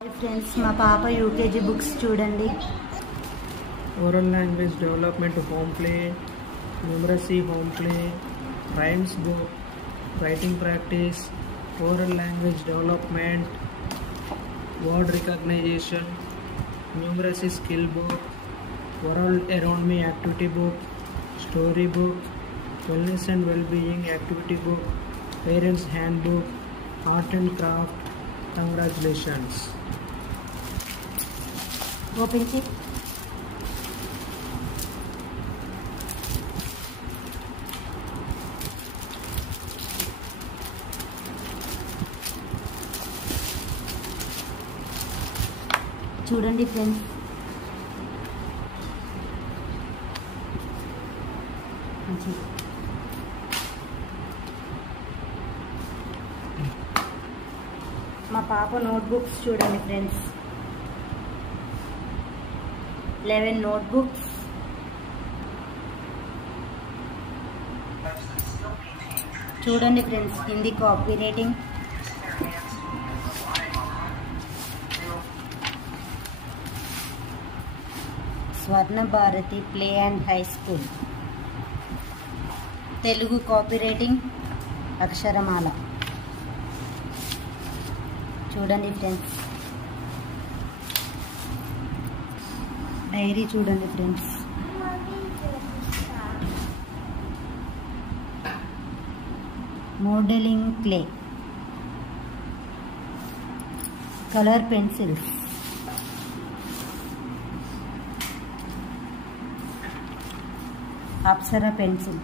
Friends మా పాప UKG books చూడండి. Oral language development home play, numeracy home play, rhymes book, writing practice, oral language development, word recognition, numeracy skill book, world around me activity book, story book, wellness and well-being activity book, parents hand book, art and craft. Congratulations. Open చేయి. చూడండి friends, మా పాప notebooks చూడండి friends. 11 notebooks, చూడండి friends. Hindi copy writing, Swarna Bharati play and high school, Telugu copy writing అక్షరమాల. చూడండి friends. Dairy చూడండి friends. Modelling clay, colour pencils, Apsara pencil,